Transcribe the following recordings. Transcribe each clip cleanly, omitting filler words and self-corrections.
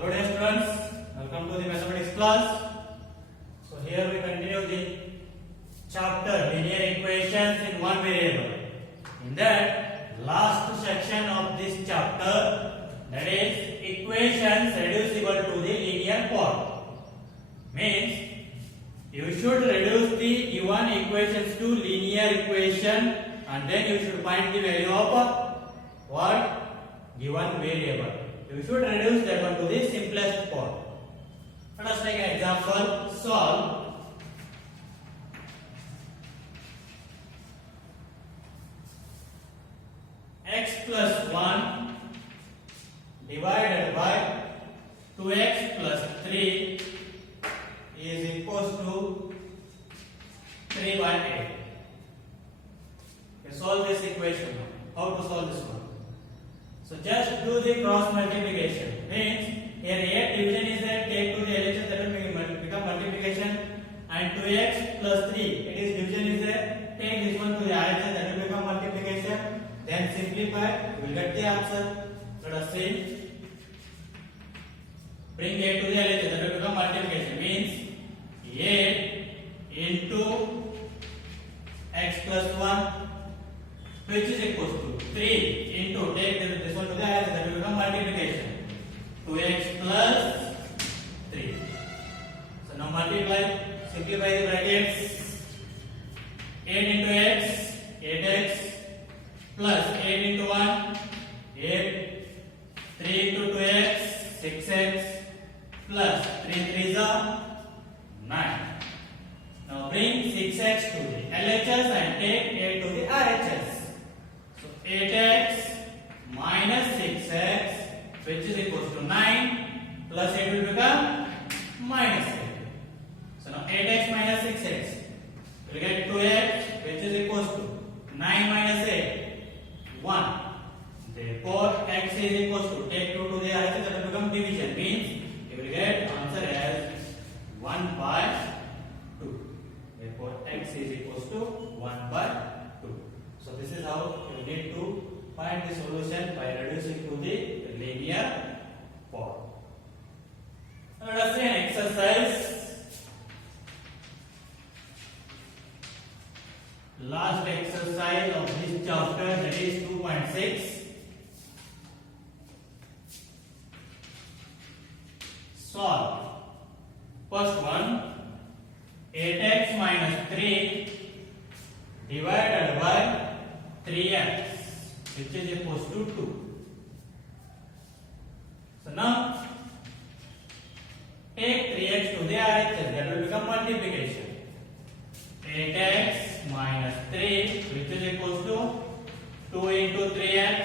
Hello dear students, welcome to the mathematics class. So here we continue the chapter linear equations in one variable. In that last section of this chapter, that is equations reducible to the linear form. Means you should reduce the given equations to linear equation and then you should find the value of what? Given variable. You should reduce that one to the simplest form. Let us take an example. Solve x plus 1 divided by 2x plus 3 is equals to 3 by 8. Okay, solve this equation. How to solve this one? So just do the cross multiplication. Means here 8 division is there, take to the LHS, that will become multiplication, and 2x plus 3, it is division is there, take this one to the RHS, that will become multiplication, then simplify, you will get the answer. Let us see. Bring 8 to the LHS, that will become multiplication. Means 8 into x plus 1, which is equals to 3 into, take this one to the LHS, that will become multiplication. 2x plus 3. So now multiply, simplify the brackets. 8 into x, 8x plus 8 into 1, 8. 3 into 2x, 6x plus 3 3s are 9. Now bring 6x to the LHS and take 8 to the RHS. So 8x minus 6x, which is equals to 9, plus 8 will become minus 8. So now 8x minus 6x, we will get 2x, which is equals to 9 minus 8, 1. Therefore x is equals to, take 2 to the RHS, that will become division. Means you will get answer as 1 by 2. Therefore x is equals to 1 by 2. So this is how you need to find the solution by reducing to the linear form. Now let us see an exercise. Last exercise of this chapter, that is 2.6. Solve. First one, 8x minus 3 divided by 3x, which is equals to 2. So now take 3x to the RHS, that will become multiplication. 8x minus 3, which is equals to 2 into 3x.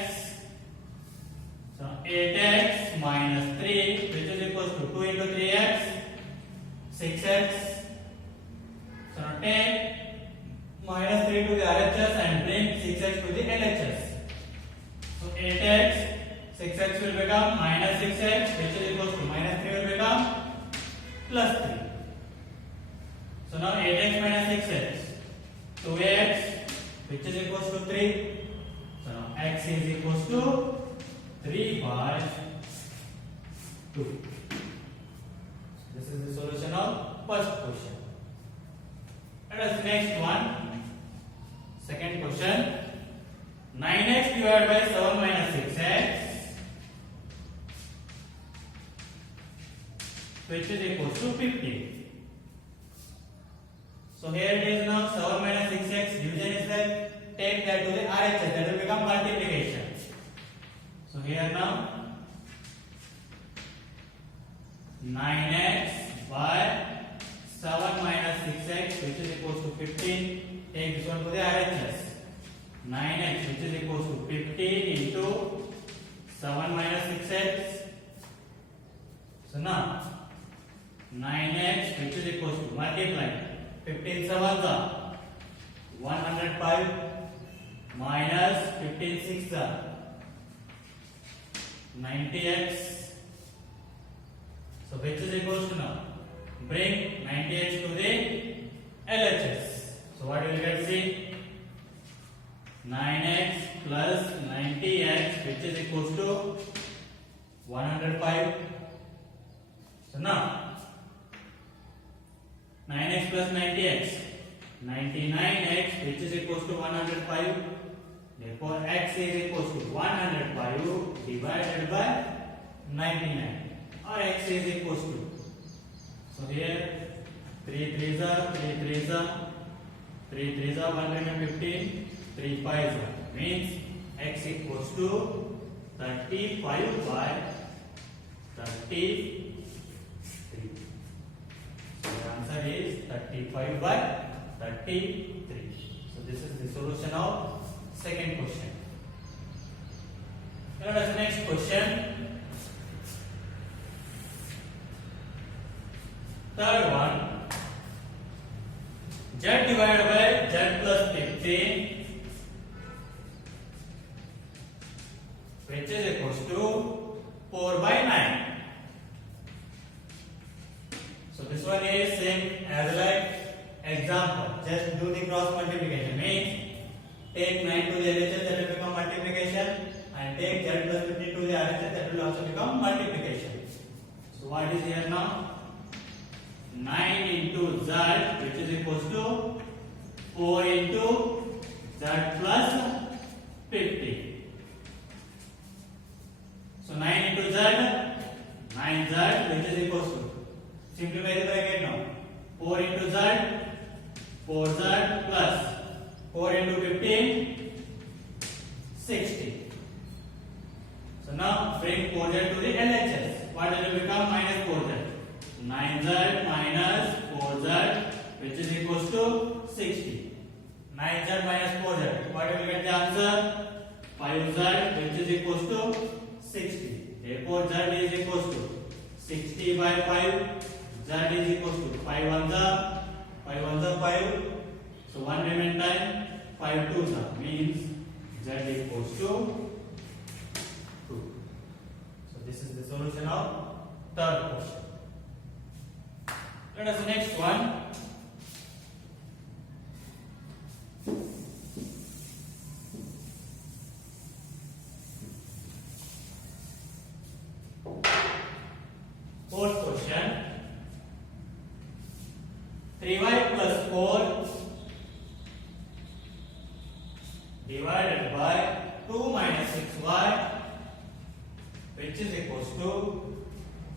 So 8x minus 3, which is equals to 2 into 3x, 6x. So now take minus 3 to the RHS and bring 6x to the LHS. So 8x, 6x will become minus 6x, which is equals to minus 3 will become plus 3. So now 8x minus 6x, 2x, which is equals to 3. So now x is equals to 3 by 2. This is the solution of first question. Let us next one. Second question. 9x divided by 7 minus 6x, which is equals to 50. So here it is now 7 minus 6x, division is there, take that to the RHS, that will become multiplication. So here now 9x by 7 minus 6x, which is equals to 15, take this one to the RHS. 9x, which is equals to 15 into 7 minus 6x. So now 9x, which is equals to, multiply 15 sevens are 105 minus 15 sixes are 90x. So which is equals to, now bring 90x to the LHS. So what you will get, see, 9x plus 90x, which is equals to 105 So now 9x plus 90x, 99x, which is equals to 105. Therefore, x is equals to 105 divided by 99, or x is equals to. So here 3 3s are 115, 3 5s are, means x equals to 35 by 33. So the answer is 35 by 33. So this is the solution of second question. Now the next question. Third one. Z divided by Z plus 15, which is equals to 4 by 9. So this one is same as like example. Just do the cross multiplication. Means take 9 to the LHS, that will become multiplication, and take Z plus 15 to the RHS, that will also become multiplication. So what is here now? 9 into Z, which is equals to 4 into Z plus 50. So 9 into Z, 9Z, which is equals to, simplify the bracket now, 4 into Z, 4Z plus 4 into 15, 60. So now bring 4Z to the LHS. What will become? Minus 4Z. 9Z minus 4Z, which is equals to 60. 9Z minus 4Z. What will get the answer? 5Z, which is equals to 60. Therefore, Z is equals to 60 by 5. Z is equals to 5 1s, 5 1s 5. So 1 remain time, 5 2s means Z is equals to 2. So this is the solution of third question. Let us the next one. Fourth question. 3y plus 4 divided by 2 minus 6y, which is equals to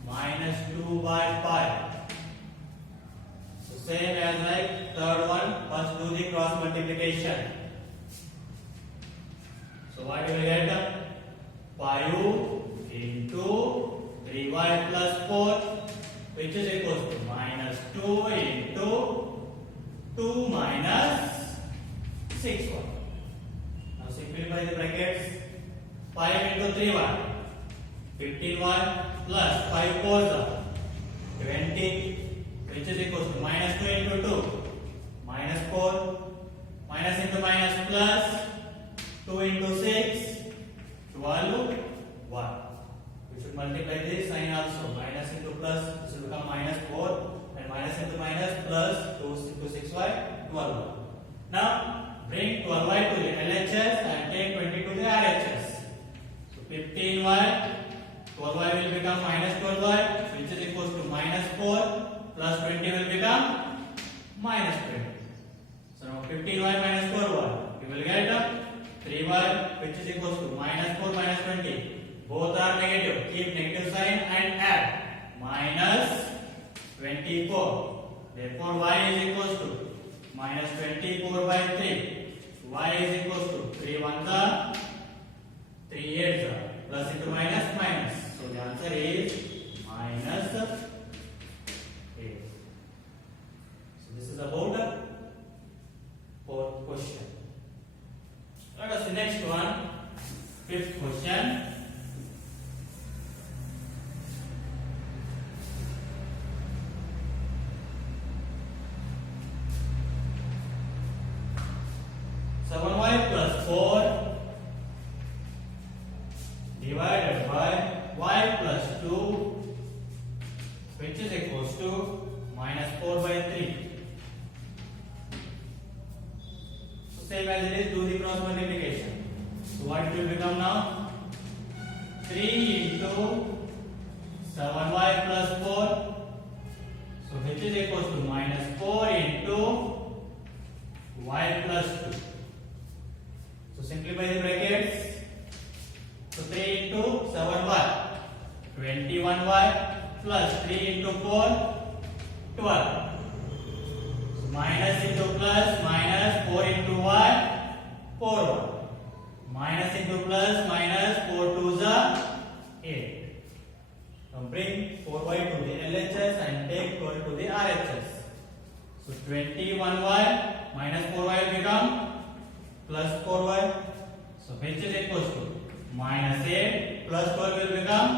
minus 2 by 5. Same as like third one, first do the cross multiplication. So what you will get? 5 into 3y plus 4, which is equals to minus 2 into 2 minus 6y. Now simplify the brackets. 5 into 3y, 15y plus 5 4s, 20. Which is equals to minus 2 into 2, minus 4, minus into minus plus, 2 into 6, 12, 1. We should multiply this sign also. Minus into plus, this will become minus 4, and minus into minus plus 2 into 6y, 12. Now, bring 12y to the LHS and take 20 to the RHS. So 15y, 12y will become minus 12y, which is equals to minus 4. Plus 20 will become minus 20. So now 15y minus 4y, you will get 3y, which is equals to minus 4 minus 20. Both are negative. Keep negative sign and add. Minus 24. Therefore y is equals to minus 24 by 3. Y is equals to 3 1s, 3 8s, plus into minus minus. So the answer is minus 8. So this is about the fourth question. Let us the next one, fifth question. So 1y plus 4 divided by y plus 2, which is equals to minus 4 by 3. So same as it is, do the cross multiplication. So what it will become now? 3 into 7y plus 4 which is equals to minus 4 into y plus 2. So simplify the brackets. So 3 into 7y, 21y plus 3 into 4, 12. So minus into plus, minus 4 into y, 4y. Minus into plus, minus 4 2s are 8. Now bring 4y to the LHS and take 12 to the RHS. So 21y minus 4y will become plus 4y. So which is equals to minus 8 plus 12 will become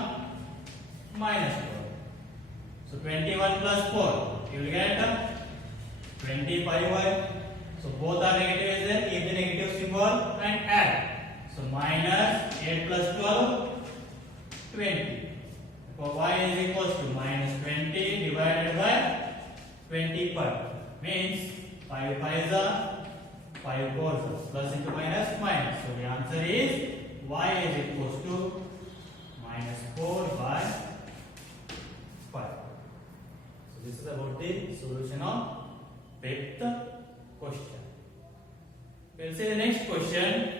minus 12. So 21 plus 4 you will get 25y. So both are negative as well. Keep the negative symbol and add. So minus 8 plus 12, 20. For y is equals to minus 20 divided by 25. Means 5 5s are 5 4s. Plus into minus minus. So the answer is y is equals to minus 4 by 5. So this is about the solution of fifth question. We'll see the next question.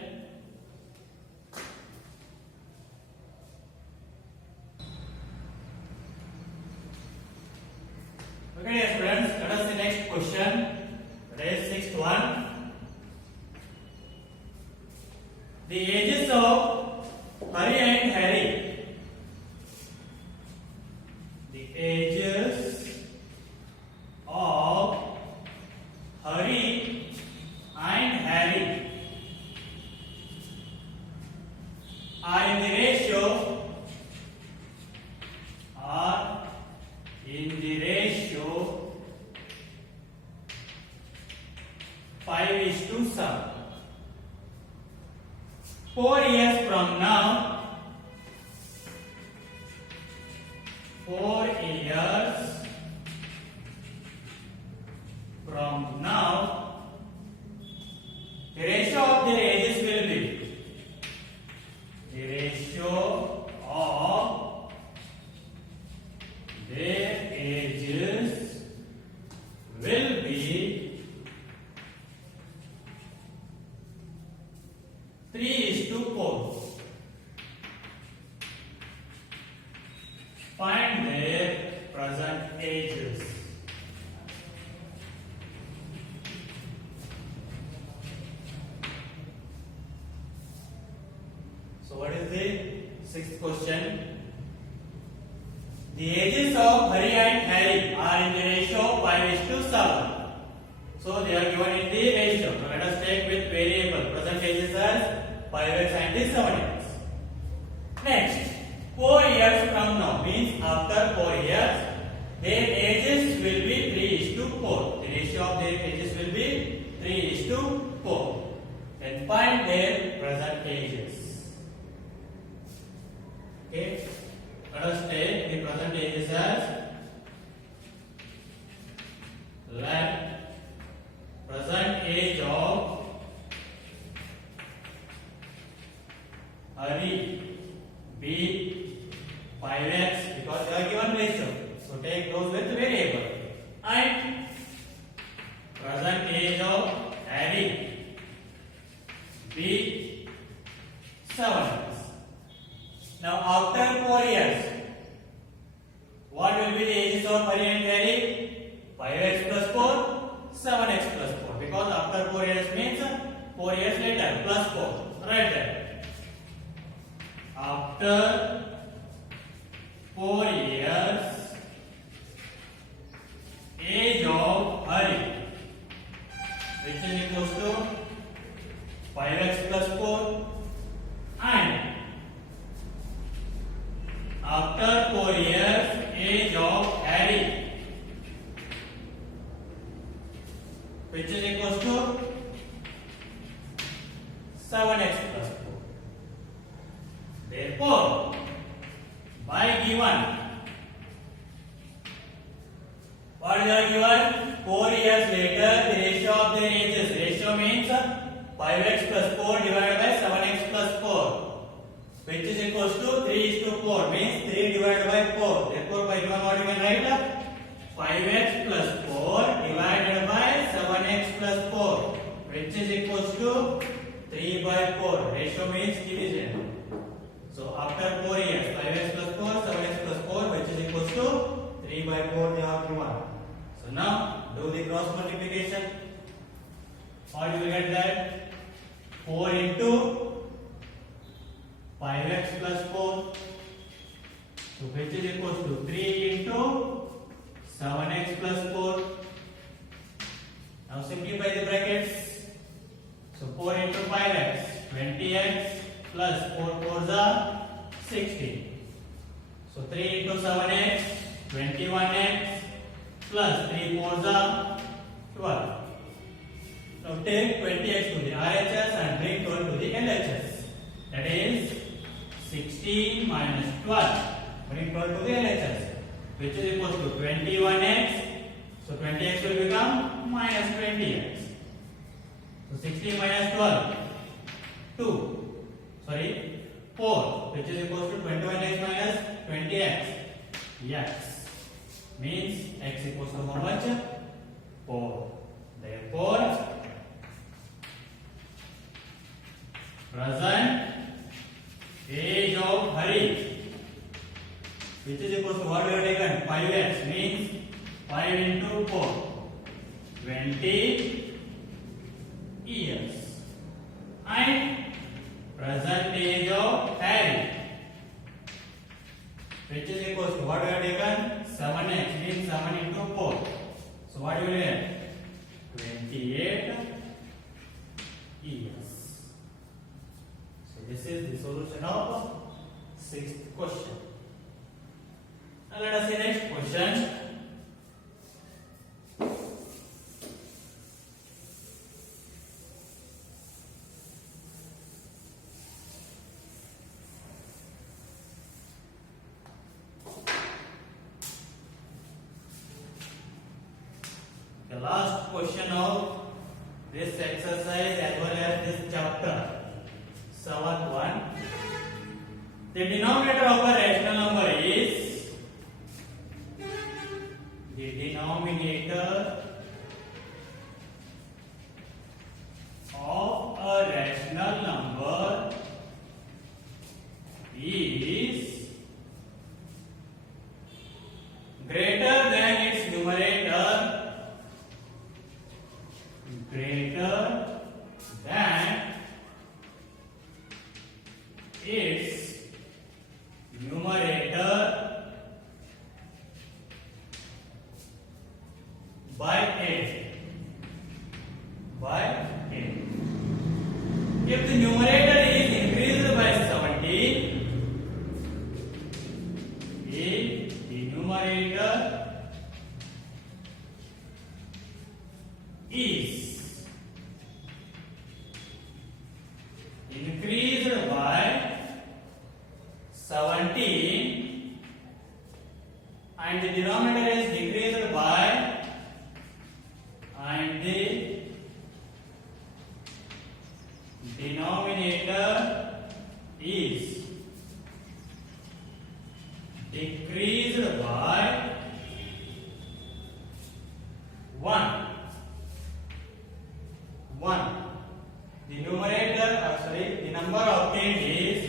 Okay, dear students, let us see next question. That is sixth one. The ages of Hari and Harry. The ages of Hari and Harry are in the ratio 5:7. 4 years from now, 4 years from now, the ratio of their ages will be, the ratio of their ages will be 3:4. Find their present ages. So what is the sixth question? The ages of Hari and Harry are in the ratio 5:7. So they are given in the ratio. Now let us take with variable. Present ages as 5x and 7x. Next, 4 years from now means after 4 years, their ages will be 3:4. The ratio of their ages will be 3:4. Then find their present ages. Okay, let us take the present ages as let present age of Hari be 5x because they are given ratio. So take those with variable. And present age of Harry be 7x. Now after 4 years, what will be the ages of Hari and Harry? 5x plus 4. 7x plus 4 because after 4 years means 4 years later plus 4 right there. After 4 years, age of Hari which is equals to 5x plus 4 and after 4 years, age of Harry which is equals to 7x plus 4. Therefore, by given, what is our given? 4 years later, the ratio of their ages. Ratio means 5x plus 4 divided by 7x plus 4, which is equals to 3:4. Means 3 divided by 4. Therefore, by given what you can write? 5x plus 4 divided by 7x plus 4, which is equals to 3 by 4. Ratio means division. So after 4 years, 5x plus 4, 7x plus 4, which is equals to 3 by 4 they have given. So now do the cross multiplication. What you will get that? 4 into 5x plus 4. So which is equals to 3 into 7x plus 4. Now simplify the brackets. So 4 into 5x, 20x plus 4 4s are 60. So 3 into 7x, 21x plus 3 4s are 12. Now take 20x to the RHS and bring 12 to the LHS. That is 16 minus 12. Bring 12 to the LHS, which is equal to 21x. So 20x will become minus 20x. So 16 minus 12, 4, which is equal to 21x minus 20x. Yes, means x equals to how much? 4. Therefore, present age of Hari, which is equal to what we have taken? 5x means 5 into 4, 20 years. And present age of Harry, which is equal to what we have taken? 7x means 7 into 4. So what will you get? 28 years. So this is the solution of 6th question. Now let us see next question. The last question of this exercise as well as this chapter, 7th one. The denominator of a rational number is greater than its numerator, greater than its numerator by 8. If the numerator is increased by 17, if the numerator is increased by 17 and the denominator is decreased by denominator is decreased by 1. The numerator, the number obtained is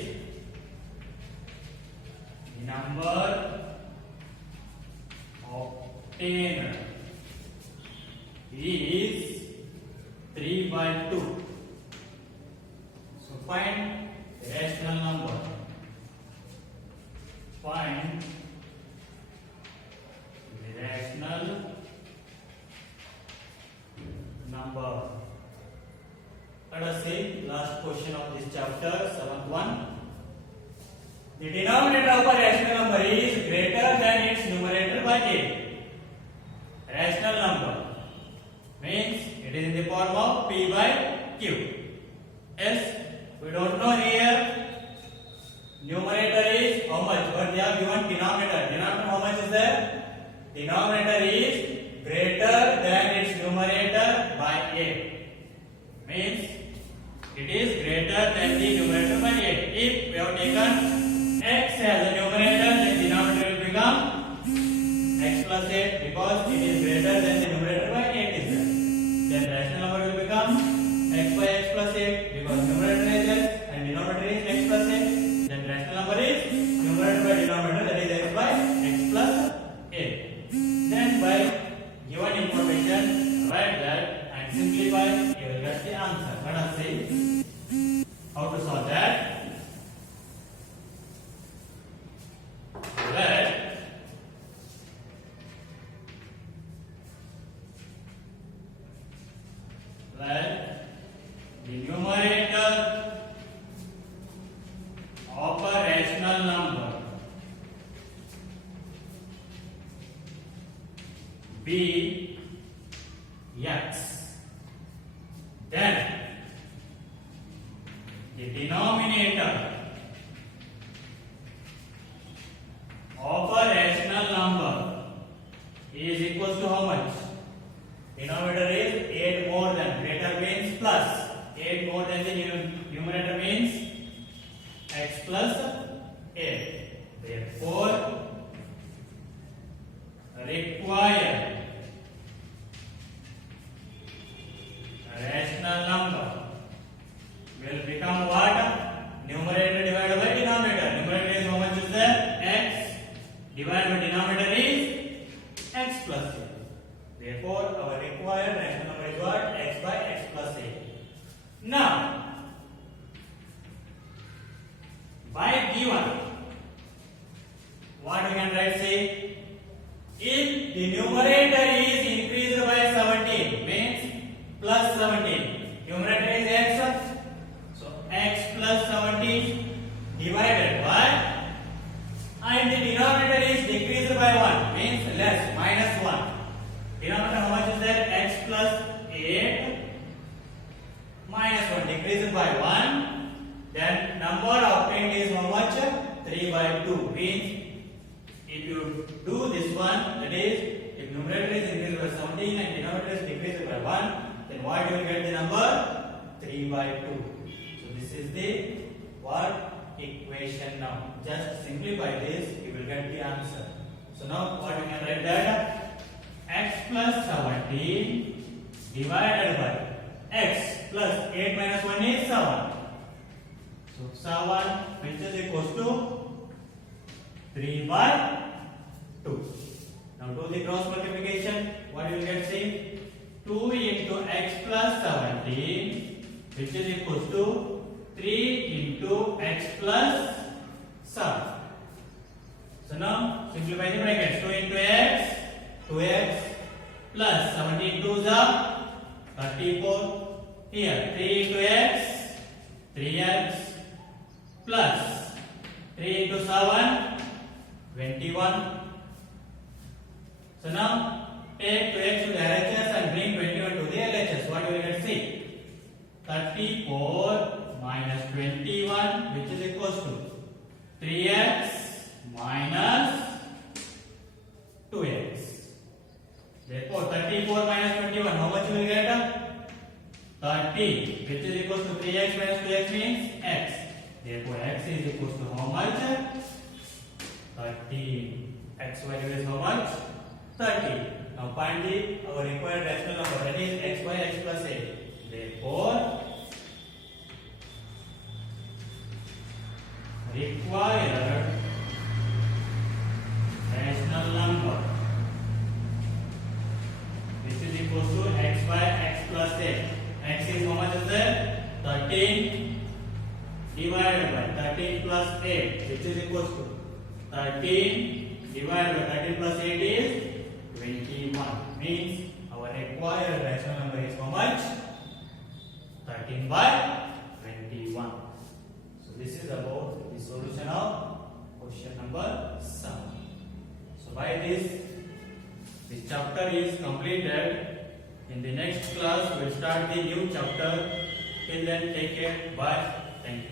is 3 by 2. So find the rational number. Find the rational number. Let us see last question of this chapter, 7th one. The denominator of a rational number is greater than its numerator by 8. Rational number means it is in the form of P by Q. Yes, we don't know here numerator is how much, but they have given denominator. Denominator how much is there? Denominator is greater than its numerator by 8. Means it is greater than the numerator by 8. If we have taken x as a numerator, then denominator will become x plus 8 because it is greater than the numerator by 8 is there. Then rational number will become x by x plus 8 because numerator is x and denominator is x plus 8. Then rational number is numerator by denominator, that is x by x plus 8. Then by given information, write that and simplify, you will get the answer. Let us see how to solve that. Let the numerator of a rational number be x, then the denominator of a rational number is equal to how much? Denominator is 8 more than, greater means plus, 8 more than the numerator means x plus 8. Therefore, required rational number will become what? Numerator divided by denominator. Numerator is how much is there? X divided by denominator is x plus 8. Therefore, our required rational number is what? X by x plus 8. Now, by given, what we can write? Say, if the numerator is increased by 17, means plus 17. Numerator is x, so x plus 17 divided by, and the denominator is decreased by 1, means less, minus 1. Denominator how much is there? X plus 8 minus 1, decreased by 1. Then number obtained is how much? 3 by 2. Means if you do this one, that is, if numerator is increased by 17 and denominator is decreased by 1, then what you will get the number? 3 by 2. So this is the what equation now. Just simplify this, you will get the answer. So now what we can write that? X plus 17 divided by x plus 8 minus 1 is 7. So 7 which is equals to 3 by 2. Now do the cross multiplication. What you will get? See, 2 into x plus 17 which is equals to 3 into x plus 7. So now simplify the brackets. 2 into x, 2x plus 17 2s are 34. Here 3 into x, 3x plus 3 into 7, 21. So now take 2x to the RHS and bring 21 to the LHS. What will you get? See, 34 minus 21 which is equals to 3x minus 2x. Therefore 34 minus 21, how much you will get? 30, which is equals to 3x minus 2x means x. Therefore x is equals to how much? 30. X value is how much? 30. Now find our required rational number, that is x by x plus 8. Therefore required rational number which is equals to x by x plus 8. X is how much is there? 13 divided by 13 plus 8 which is equals to 13 divided by 13 plus 8 is 21. Means our required rational number is how much? 13 by 21. So this is about the solution of question number 7. So by this chapter is completed. In the next class we will start the new chapter. Till then, take care. Bye. Thank you.